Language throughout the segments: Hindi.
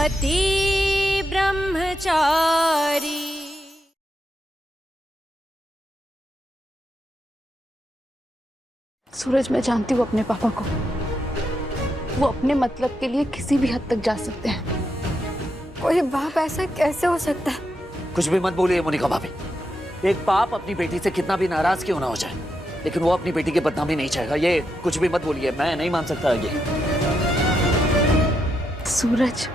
पति ब्रह्मचारी। सूरज, मैं जानती हूँ अपने पापा को। वो अपने मतलब के लिए किसी भी हद तक जा सकते हैं। कोई बाप ऐसा कैसे हो सकता है? कुछ भी मत बोलिए मोनिका भाभी। एक बाप अपनी बेटी से कितना भी नाराज क्यों ना हो जाए, लेकिन वो अपनी बेटी की बदनामी नहीं चाहेगा। ये कुछ भी मत बोलिए, मैं नहीं मान सकता ये। सूरज,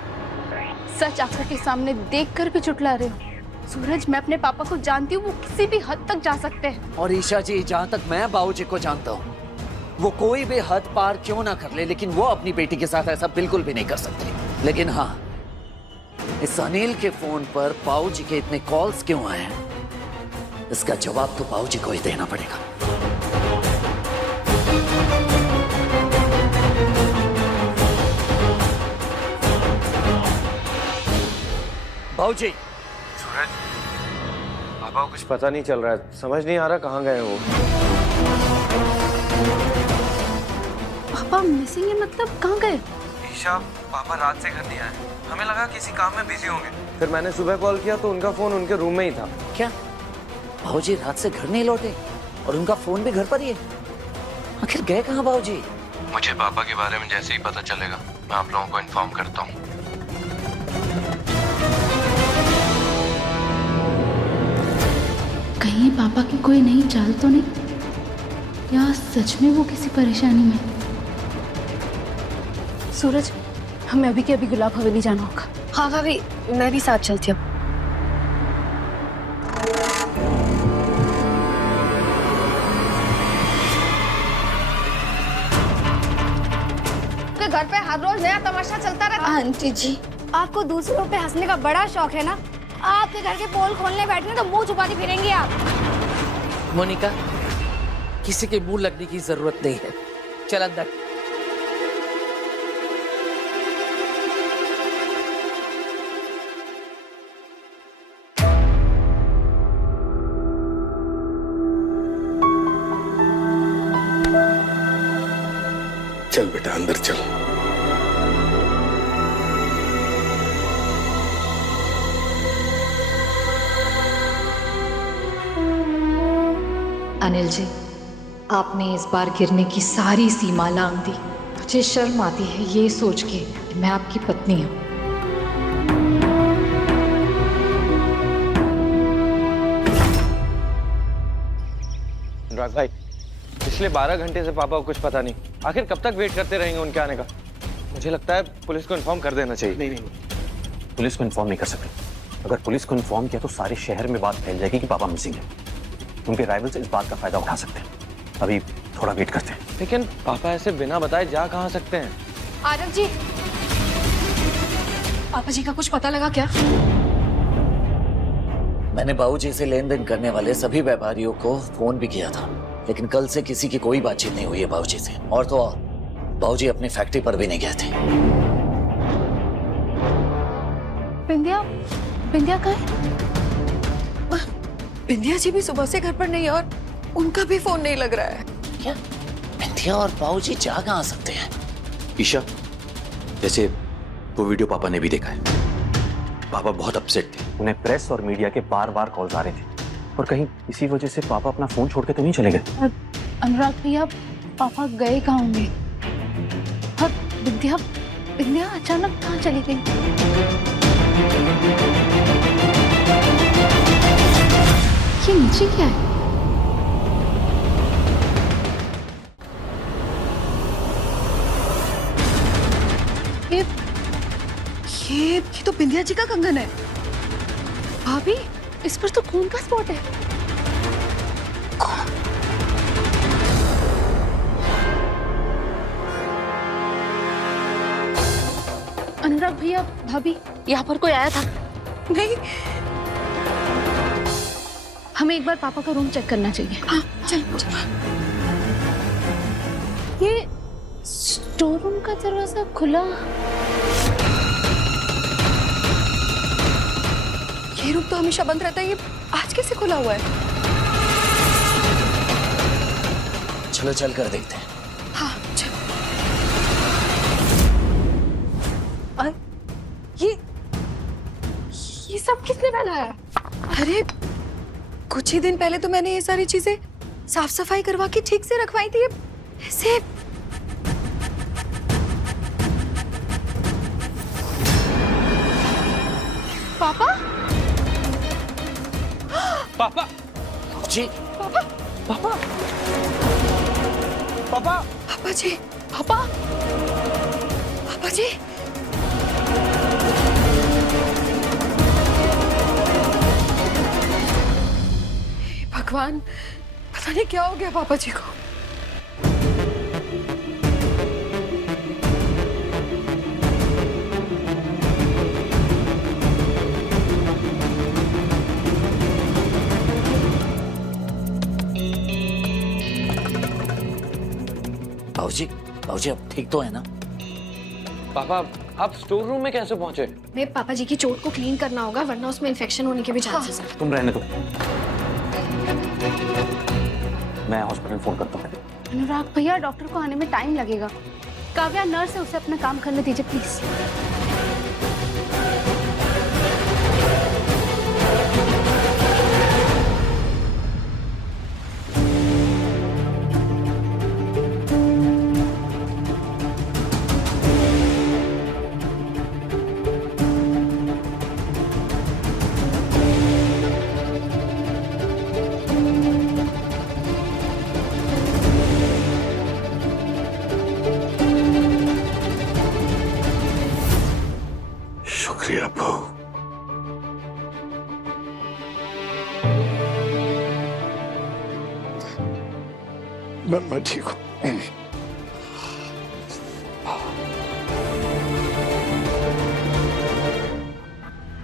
सच आंखों के सामने देखकर भी चुटला रहे हो। सूरज, मैं अपने पापा को जानती हूँ, वो किसी भी हद तक जा सकते हैं। और ईशा जी, जहाँ तक मैं बाबूजी को जानता हूँ, वो कोई भी हद पार क्यों ना कर ले, लेकिन वो अपनी बेटी के साथ ऐसा बिल्कुल भी नहीं कर सकते। लेकिन हाँ, इस अनिल के फोन पर बाबूजी के इतने कॉल्स क्यों आए हैं, इसका जवाब तो बाबूजी को ही देना पड़ेगा। बाबूजी। सूरज, पापा को कुछ पता नहीं चल रहा है, समझ नहीं आ रहा कहाँ गए वो। पापा मिसिंग है मतलब कहाँ गए? ईशा, पापा रात से घर नहीं आए, हमें लगा किसी काम में बिजी होंगे। फिर मैंने सुबह कॉल किया तो उनका फोन उनके रूम में ही था। क्या बाबूजी रात से घर नहीं लौटे और उनका फोन भी घर पर ही है? आखिर गए कहाँ बाबूजी? मुझे पापा के बारे में जैसे ही पता चलेगा मैं आप लोगों को इन्फॉर्म करता हूँ। कहीं पापा की कोई नई चाल तो नहीं, या सच में वो किसी परेशानी में? सूरज, हमें अभी के अभी गुलाब हवेली जाना होगा। हाँ भाभी, मैं भी साथ चलती हूँ। घर पे हर रोज नया तमाशा चलता रहता। आंटी जी, आपको दूसरों पे हंसने का बड़ा शौक है ना? आपके घर के पोल खोलने बैठने तो मुंह छुपाती फिरेंगी आप। मोनिका, किसी के मुंह लगने की जरूरत नहीं है, चल अंदर। चल बेटा अंदर चल। अनिल जी, आपने इस बार गिरने की सारी सीमा लांघ दी। मुझे शर्म आती है ये सोच के कि मैं आपकी पत्नी हूँ। अनुराग भाई, पिछले 12 घंटे से पापा को कुछ पता नहीं। आखिर कब तक वेट करते रहेंगे उनके आने का? मुझे लगता है पुलिस को इन्फॉर्म कर देना चाहिए। नहीं, पुलिस को इन्फॉर्म नहीं कर सकते। अगर पुलिस को इन्फॉर्म किया तो सारे शहर में बात फैल जाएगी कि पापा मिसिंग है। उनके राइवल्स इस बात का फायदा उठा सकते हैं। अभी थोड़ा वेट करते हैं। लेकिन पापा ऐसे बिना बताए जा कहाँ सकते हैं? आरव जी, पापा जी का कुछ पता लगा क्या? मैंने बाबूजी से लेन देन करने वाले सभी व्यापारियों को फोन भी किया था, लेकिन कल से किसी की कोई बातचीत नहीं हुई है बाबूजी से। और तो और बाबूजी अपनी फैक्ट्री पर भी नहीं गए थे। बिंदिया, बिंदिया कहाँ है? बिंदिया जी भी सुबह से घर पर नहीं और उनका भी फोन नहीं लग रहा है। क्या बिंदिया और बाबूजी जा कहाँ सकते हैं? ईशा, जैसे वो वीडियो पापा ने भी देखा है। पापा बहुत अपसेट थे। उन्हें प्रेस और मीडिया के बार बार कॉल्स आ रहे थे, और कहीं इसी वजह से पापा अपना फोन छोड़ के तो नहीं चले गए। अनुराग भैया, पापा गए कहाँ होंगे? और बिंदिया, बिंदिया अचानक कहाँ चली गई? ये नीचे क्या है? ये तो बिंदिया जी का कंगन है। भाभी, इस पर तो खून का स्पॉट है। अनुराग भैया, भाभी, यहाँ पर कोई आया था? नहीं। हमें एक बार पापा का रूम चेक करना चाहिए। हाँ, चल चल। ये स्टोर रूम का दरवाजा खुला। ये रूम तो हमेशा बंद रहता है, ये आज कैसे खुला हुआ है? चलो चल कर देखते हैं। हाँ चल। ये सब किसने फैलाया? अरे कुछ ही दिन पहले तो मैंने ये सारी चीजें साफ सफाई करवा के ठीक से रखवाई थी। ऐसे पापा? पापा जी पापा पापा पापा जी, पापा? पापा जी। हे भगवान, पता नहीं क्या हो गया पापा जी को। बाबूजी, बाबूजी अब ठीक तो है ना? पापा आप स्टोर रूम में कैसे पहुंचे? मैं पापा जी की चोट को क्लीन करना होगा वरना उसमें इन्फेक्शन होने के भी चांसेस हैं। तुम रहने दो, मैं हॉस्पिटल फोन करता हूँ। अनुराग भैया, डॉक्टर को आने में टाइम लगेगा। काव्या नर्स है, उसे अपना काम करने दीजिए प्लीज। शुक्रिया बहू। मैं ठीक हूँ।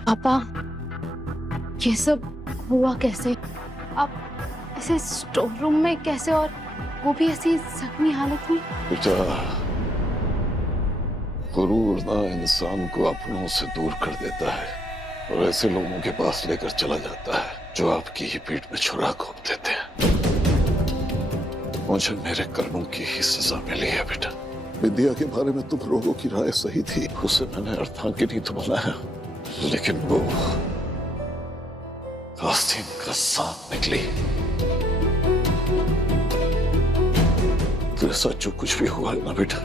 पापा, ये सब हुआ कैसे? आप ऐसे स्टोर रूम में कैसे, और वो भी ऐसी जख्मी हालत में? बेटा, गुरूर ना इंसान को अपनों से दूर कर देता है और ऐसे लोगों के पास लेकर चला जाता है जो आपकी ही पीठ में छुरा घोंप देते हैं। मुझे मेरे कर्मों की ही सजा मिली है बेटा। विद्या के बारे में तुम लोगों की राय सही थी, उसे मैंने अर्धांगिनी तो बनाया, लेकिन वो आस्तीन का सांप निकली। तेरे साथ जो कुछ भी हुआ है ना बेटा,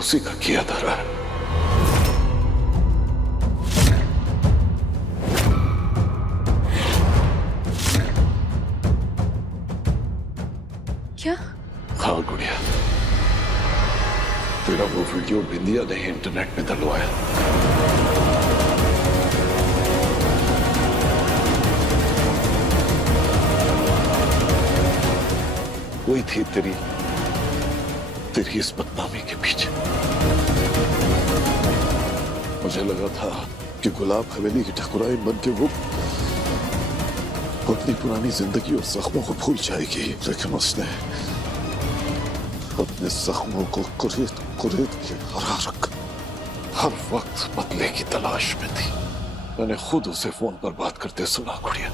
उसी का किया धरा है। क्या? हाँ गुड़िया, तेरा वो वीडियो बिंदिया ने इंटरनेट में डलवाया। वही थी तेरी इस बदनामी के पीछे। मुझे लगा था कि गुलाब हवेली की ठकुराइन बन के वो अपनी पुरानी जिंदगी और जख्मों को भूल जाएगी, लेकिन उसने अपने जख्मों को कुरेद के हरा रखा। हर वक्त बदले की तलाश में थी। मैंने खुद उसे फोन पर बात करते सुना गुड़िया।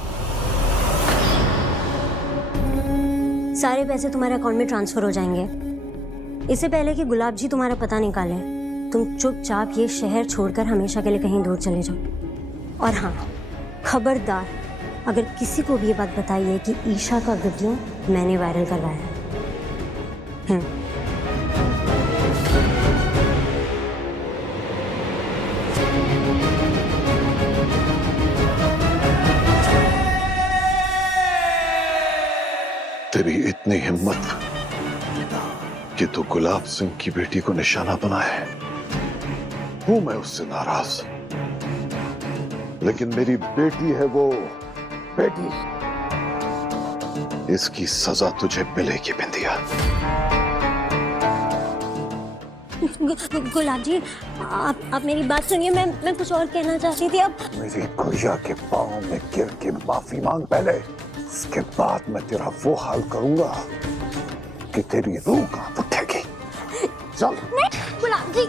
सारे पैसे तुम्हारे अकाउंट में ट्रांसफर हो जाएंगे। इससे पहले कि गुलाब जी तुम्हारा पता निकाले, तुम चुपचाप ये शहर छोड़कर हमेशा के लिए कहीं दूर चले जाओ। और हाँ, खबरदार, अगर किसी को भी ये बात बताइए कि ईशा का वीडियो मैंने वायरल करवाया है। तेरी इतनी हिम्मत कि तू गुलाब सिंह की बेटी को निशाना बनाए। हूं मैं उससे नाराज, लेकिन मेरी बेटी है वो, बेटी। इसकी सजा तुझे मिलेगी बिंदिया। गुलाब जी, आप मेरी बात सुनिए। मैं कुछ और कहना चाहती थी। अब मेरी गुड़िया के पांव में गिर के माफी मांग पहले, उसके बाद मैं तेरा वो हाल करूंगा कि तेरी रूह कांप उठेगी। चल। नहीं गुलाब जी।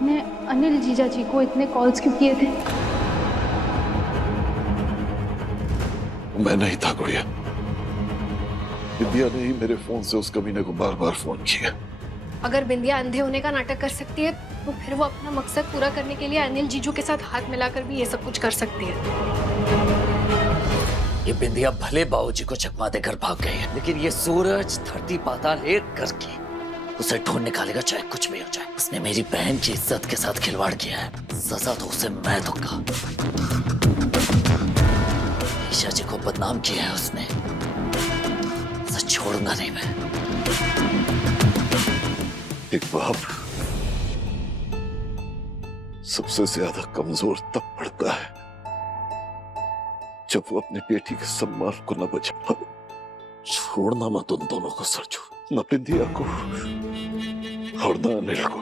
आपने अनिल जीजा जी को इतने कॉल्स क्यों किए थे? मैं नहीं था गुड़िया, बिंदिया ने ही मेरे फोन से उस कमीने को बार बार फोन किया। अगर बिंदिया अंधे होने का नाटक कर सकती है तो फिर वो अपना मकसद पूरा करने के लिए अनिल जीजू के साथ हाथ मिलाकर भी ये सब कुछ कर सकती है। ये बिंदिया भले बाबूजी को चकमा देकर भाग गई है, लेकिन ये सूरज धरती पाताल एक करके उसे ढूंढ निकालेगा, चाहे कुछ भी हो जाए। उसने मेरी बहन की इज्जत के साथ खिलवाड़ किया है, सजा तो उसे मैं दूंगा। ईशा जी को बदनाम किया है उसने, उसे छोड़ूंगा नहीं मैं। एक बाप सबसे ज्यादा कमजोर तब पड़ता है जब वो अपनी बेटी के सम्मान को न बचा पाए। छोड़ना मत उन दोनों को सरजू, न बिंदिया को और न अनिल को।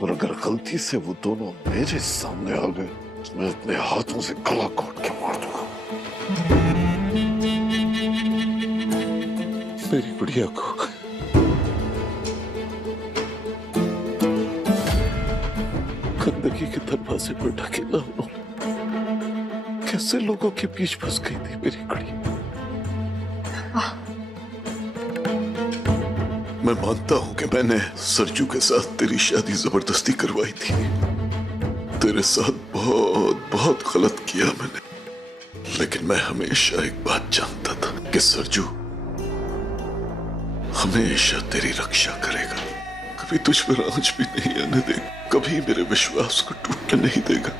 और अगर गलती से वो दोनों मेरे सामने आ गए तो मैं अपने हाथों से गला काट के मार दूंगा। मेरी बुढ़िया को गंदगी के दरवाजे पर ढकेला उन्होंने। कैसे लोगों के बीच फंस गई थी मेरी गुड़िया। मैं मानता हूं कि मैंने सरजू के साथ तेरी शादी जबरदस्ती करवाई थी। तेरे साथ बहुत बहुत गलत किया मैंने, लेकिन मैं हमेशा एक बात जानता था कि सरजू हमेशा तेरी रक्षा करेगा, कभी तुझ पर आंच भी नहीं आने देगा, कभी मेरे विश्वास को टूटने नहीं देगा।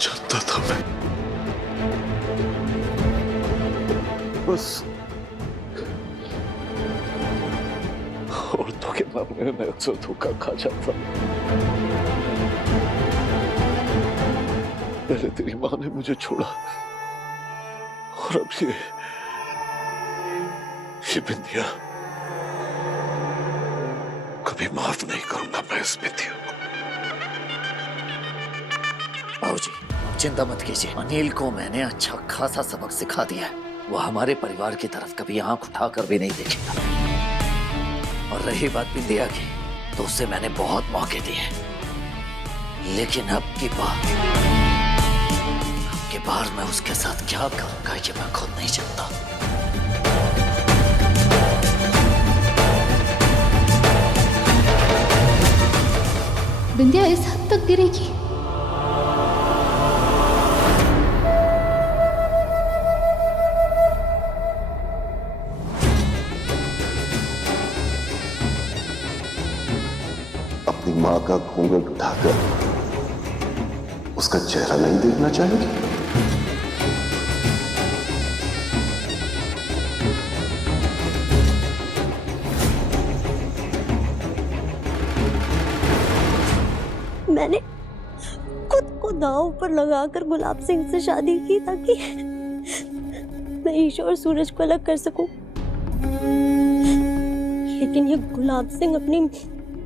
जानता था मैं। बस औरतों के मामले में अक्सर धोखा खा जाता। पहले तेरी मां ने मुझे छोड़ा और अब ये बिंदिया। कभी माफ नहीं करूंगा मैं इस बिंदिया को। बाबूजी चिंता मत कीजिए, अनिल को मैंने अच्छा खासा सबक सिखा दिया है। वो हमारे परिवार की तरफ कभी आंख उठाकर भी नहीं देखेगा। और रही बात बिंदिया की, तो उसे मैंने बहुत मौके दिए, लेकिन अब की बार मैं उसके साथ क्या करूंगा ये मैं खुद नहीं जानता। बिंदिया इस हद तक गिरेगी? अपनी मां का घूंघट उठाकर उसका चेहरा नहीं देखना चाहेगी? मैंने खुद को दांव पर लगाकर गुलाब सिंह से शादी की ताकि मैं ईशा और सूरज को अलग कर सकूं। लेकिन ये गुलाब सिंह अपनी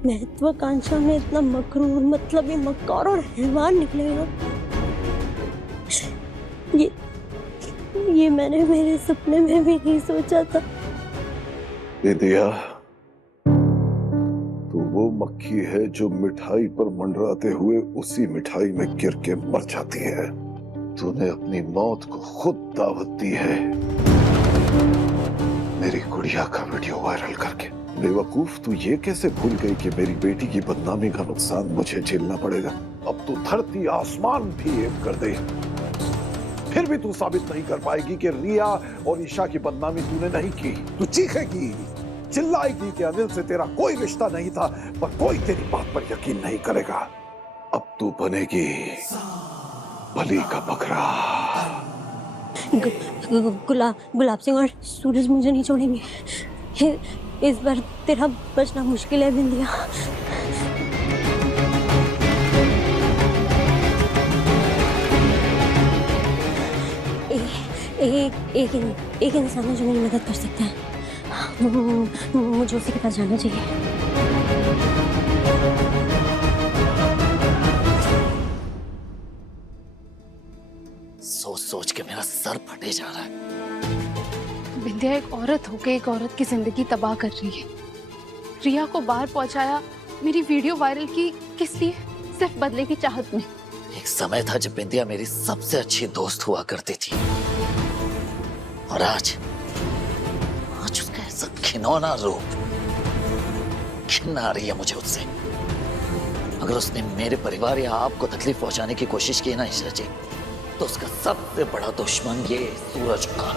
महत्वाकांक्षा में इतना मकरूर, मतलब ये मक्कार और हैवान निकलेगा, ये मैंने मेरे सपने में भी नहीं सोचा था। बिंदिया, तो वो मक्खी है जो मिठाई पर मंडराते हुए उसी मिठाई में गिर के मर जाती है। तूने अपनी मौत को खुद दावत दी है मेरी गुड़िया का वीडियो वायरल करके। बेवकूफ, तू ये कैसे भूल गई कि मेरी बेटी की बदनामी का नुकसान मुझे झेलना पड़ेगा। अब तू धरती आसमान भी एक कर दे, फिर भी तू साबित नहीं कर पाएगी कि रिया और ईशा की बदनामी तूने नहीं की। तू चीखेगी, चिल्लाएगी कि अनिल से तेरा कोई रिश्ता नहीं था, पर कोई तेरी बात पर यकीन नहीं करेगा। अब तू बनेगी बलि का बकरा। गुलाब सिंह और सूरज मुझे नहीं छोड़ेंगे। इस बार तेरा बचना मुश्किल है बिंदिया। एक इंसान है जो मेरी मदद कर सकता है। मुझे उसी के पास जाना चाहिए। सोच सोच के मेरा सर फटे जा रहा है। बिंदिया एक औरत होकर एक औरत की जिंदगी तबाह कर रही है। रिया को बाहर पहुंचाया, मेरी वीडियो वायरल की, किस लिए? सिर्फ बदले की चाहत में। एक समय था जब बिंदिया मेरी सबसे अच्छी दोस्त हुआ करती थी, और आज उसका ऐसा घिनौना रूप, घिन आ रही है मुझे उससे। अगर उसने मेरे परिवार या आपको तकलीफ पहुंचाने की कोशिश की ना ईशा जी, तो उसका सबसे बड़ा दुश्मन ये सूरज का।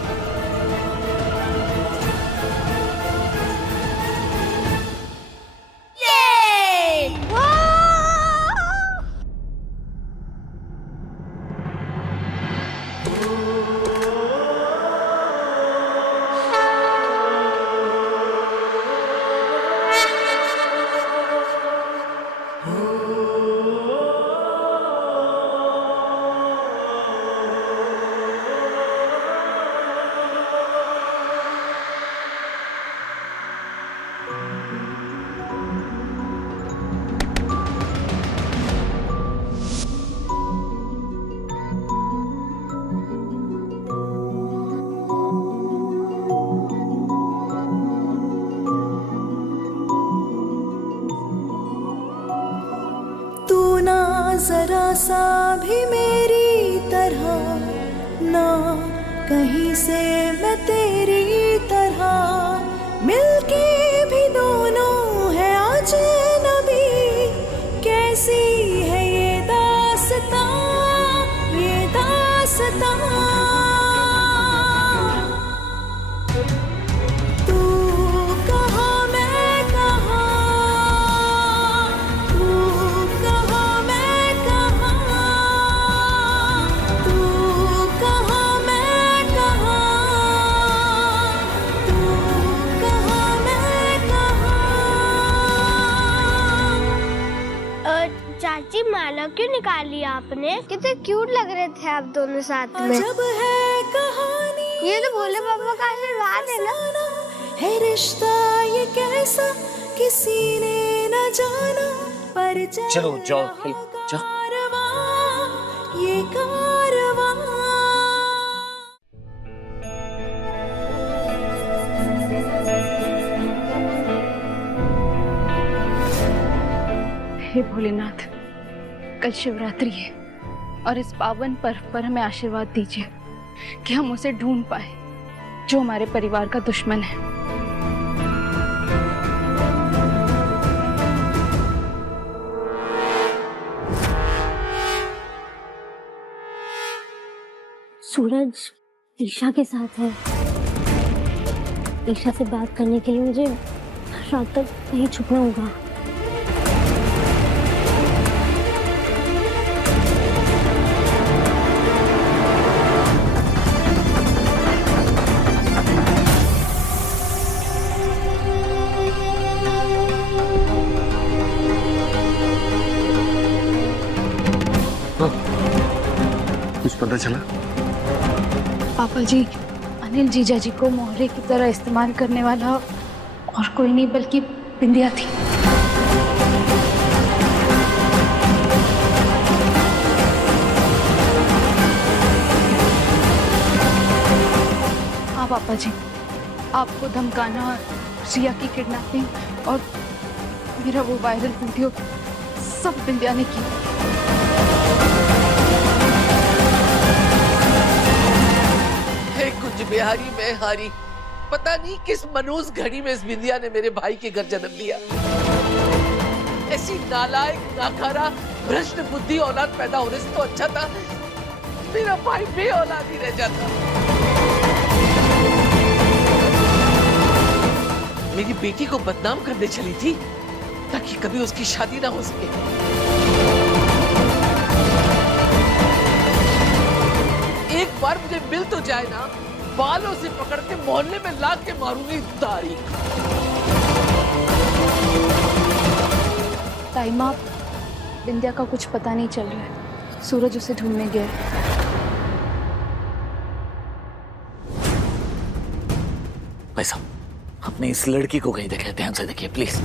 जरा सा भी मेरी तरह ना, कहीं से मैं तेरी तरह, मिलके भी दोनों है अजनबी। कैसी है ये दास्तां, ये दास्तां। तू कहाँ मैं कहाँ, तू कहाँ मैं कहाँ, तू कहाँ मैं कहाँ, तू कहाँ मैं कहाँ। चाची माला क्यों निकाली आपने? कितने क्यूट लग रहे थे आप दोनों साथ में। जब है कहानी ये तो भोले बाबा का आशीर्वाद है ना। है रिश्ता ये कैसा किसी ने न जाना, पर चलो जाओ खेलो, जाओ। कारवां, ये कारवां। हे भोलेनाथ, कल शिवरात्रि है और इस पावन पर्व पर हमें आशीर्वाद दीजिए कि हम उसे ढूंढ पाए जो हमारे परिवार का दुश्मन है। सूरज ईशा के साथ है। ईशा से बात करने के लिए मुझे रात तक कहीं छुपना होगा। कुछ पता चला? पापा जी, अनिल जीजा जी को मोहरे की तरह इस्तेमाल करने वाला और कोई नहीं बल्कि बिंदिया थी। हाँ पापा जी, आपको धमकाना, रिया की किडनैपिंग और मेरा वो वायरल वीडियो सब बिंदिया ने की। हे कुछ बिहारी मैं हारी, पता नहीं किस मनूस घड़ी में इस बिंदिया ने मेरे भाई के घर जन्म लिया। ऐसी नालायक, नाकारा, भ्रष्ट बुद्धि औलाद पैदा होने से तो अच्छा था मेरा भाई बे औलाद ही रह जाता। मेरी बेटी को बदनाम करने चली थी ताकि कभी उसकी शादी ना हो सके। एक बार मुझे मिल तो जाए ना, बालों से पकड़ के मोहल्ले में ला के मारूंगी तारी। ताईमा, बिंदिया का कुछ पता नहीं चल रहा है। सूरज उसे ढूंढने गया है। भाई साहब, अपने इस लड़की को कहीं देखे, ध्यान से देखिए प्लीज।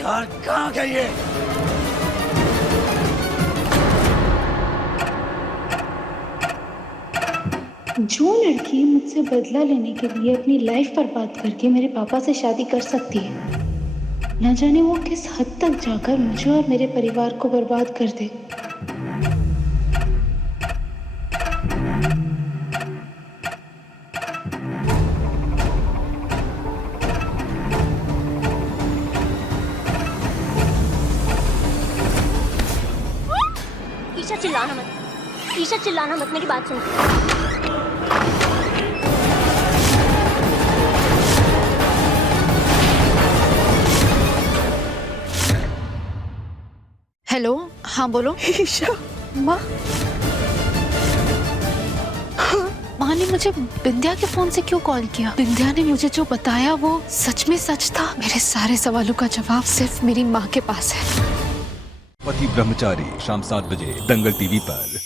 यार कहाँ गई है? जो लड़की मुझसे बदला लेने के लिए अपनी लाइफ बर्बाद करके मेरे पापा से शादी कर सकती है, न जाने वो किस हद तक जाकर मुझे और मेरे परिवार को बर्बाद कर दे। ईशा चिल्लाना मत, ईशा चिल्लाना मत, मेरी बात सुन। हेलो, हाँ बोलो। ईशा माँ, माँ ने मुझे बिंदिया के फोन से क्यों कॉल किया? बिंदिया ने मुझे जो बताया वो सच में सच था। मेरे सारे सवालों का जवाब सिर्फ मेरी माँ के पास है। पति ब्रह्मचारी शाम 7 बजे दंगल टीवी पर।